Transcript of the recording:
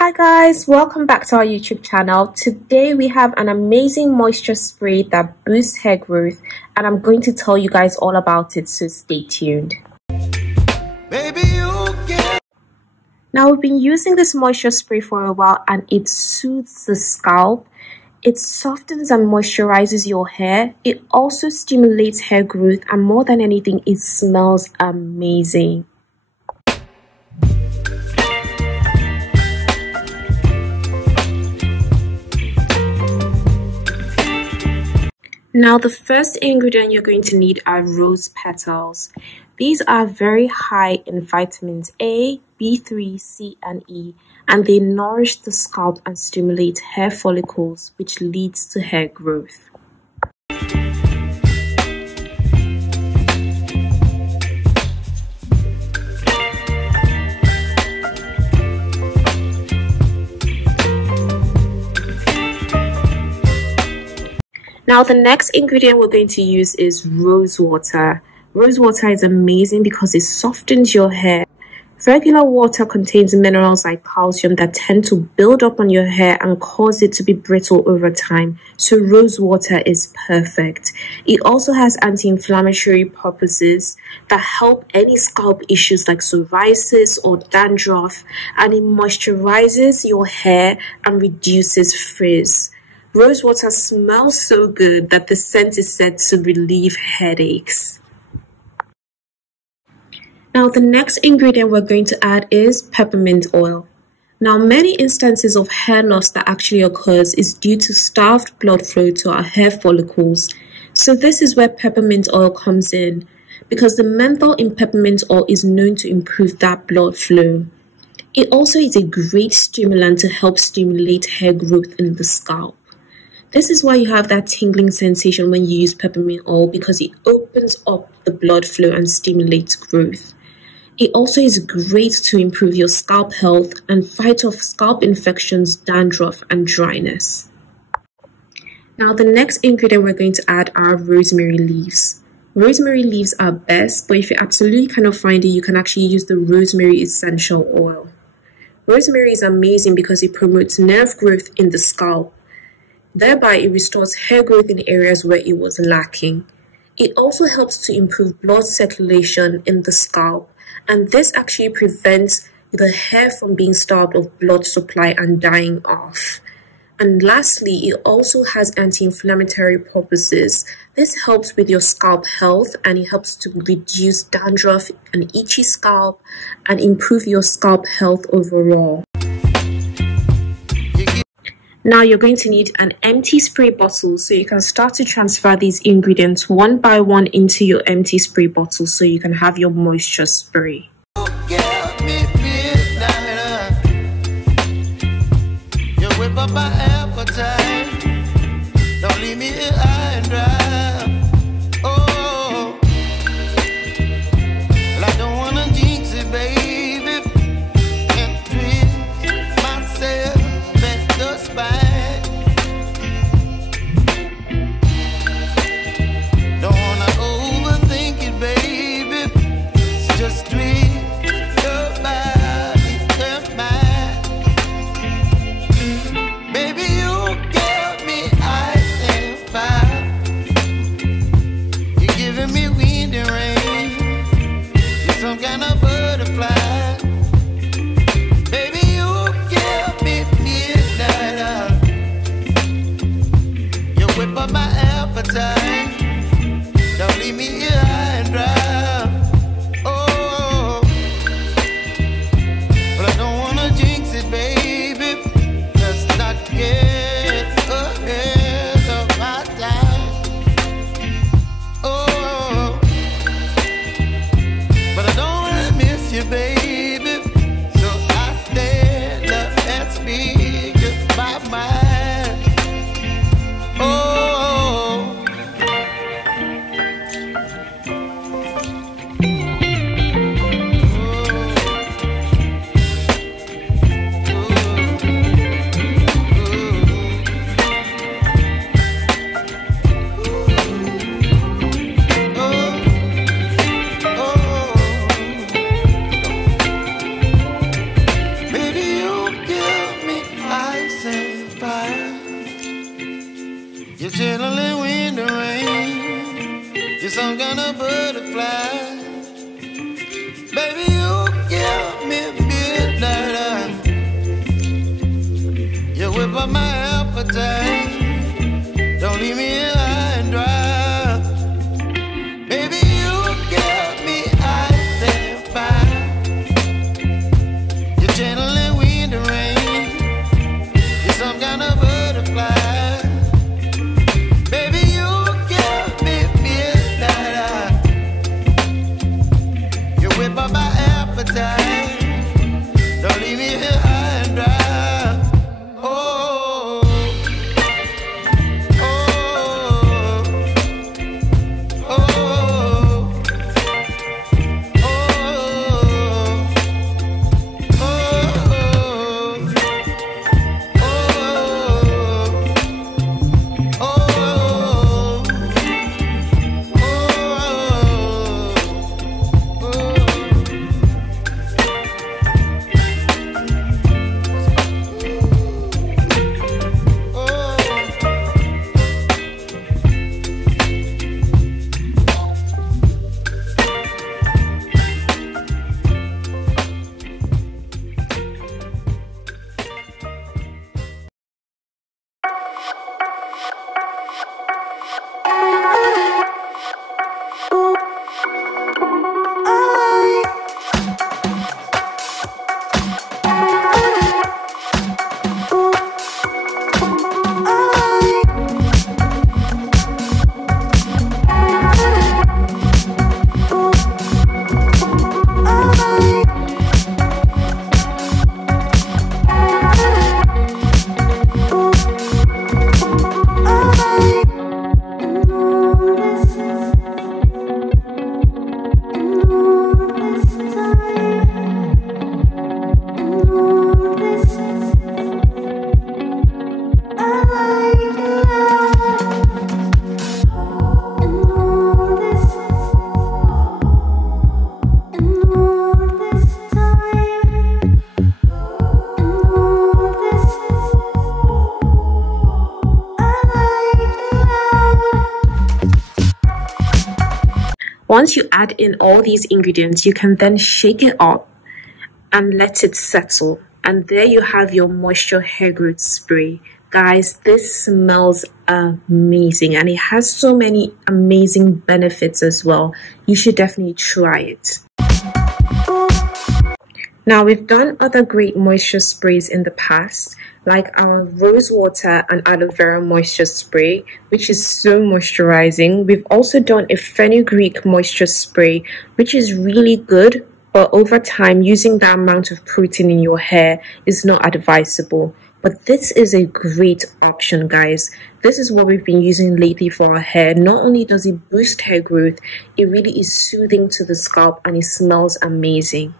Hi guys, welcome back to our YouTube channel. Today we have an amazing moisture spray that boosts hair growth and I'm going to tell you guys all about it, so stay tuned. Now we've been using this moisture spray for a while and it soothes the scalp. It softens and moisturizes your hair. It also stimulates hair growth and more than anything, it smells amazing. Now the first ingredient you're going to need are rose petals. These are very high in vitamins A, B3, C and E, and they nourish the scalp and stimulate hair follicles, which leads to hair growth. Now the next ingredient we're going to use is rosewater. Rosewater is amazing because it softens your hair. Regular water contains minerals like calcium that tend to build up on your hair and cause it to be brittle over time. So rosewater is perfect. It also has anti-inflammatory purposes that help any scalp issues like psoriasis or dandruff, and it moisturizes your hair and reduces frizz. Rosewater smells so good that the scent is said to relieve headaches. Now the next ingredient we're going to add is peppermint oil. Now many instances of hair loss that actually occurs is due to starved blood flow to our hair follicles. So this is where peppermint oil comes in, because the menthol in peppermint oil is known to improve that blood flow. It also is a great stimulant to help stimulate hair growth in the scalp. This is why you have that tingling sensation when you use peppermint oil, because it opens up the blood flow and stimulates growth. It also is great to improve your scalp health and fight off scalp infections, dandruff, and dryness. Now the next ingredient we're going to add are rosemary leaves. Rosemary leaves are best, but if you absolutely cannot find it, you can actually use the Rosemary Essential oil. Rosemary is amazing because it promotes nerve growth in the scalp. Thereby, it restores hair growth in areas where it was lacking. It also helps to improve blood circulation in the scalp, and this actually prevents the hair from being starved of blood supply and dying off. And lastly, it also has anti-inflammatory purposes. This helps with your scalp health and it helps to reduce dandruff and itchy scalp and improve your scalp health overall. Now you're going to need an empty spray bottle, so you can start to transfer these ingredients one by one into your empty spray bottle so you can have your moisture spray. Baby, you get Chilling in the rain, you're some kind of butterfly. Baby, you give me midnight. You whip up my appetite. Don't leave me here high and dry. Baby, you give me ice and fire. You're channeling wind and rain. You're some kind of butterfly. My appetite. Don't leave me here high and dry. Oh, oh, oh, oh, Once you add in all these ingredients, you can then shake it up and let it settle. And there you have your moisture hair growth spray. Guys, this smells amazing and it has so many amazing benefits as well. You should definitely try it. Now, we've done other great moisture sprays in the past, like our Rosewater and aloe vera moisture spray, which is so moisturizing. We've also done a fenugreek moisture spray, which is really good, but over time, using that amount of protein in your hair is not advisable. But this is a great option, guys. This is what we've been using lately for our hair. Not only does it boost hair growth, it really is soothing to the scalp and it smells amazing.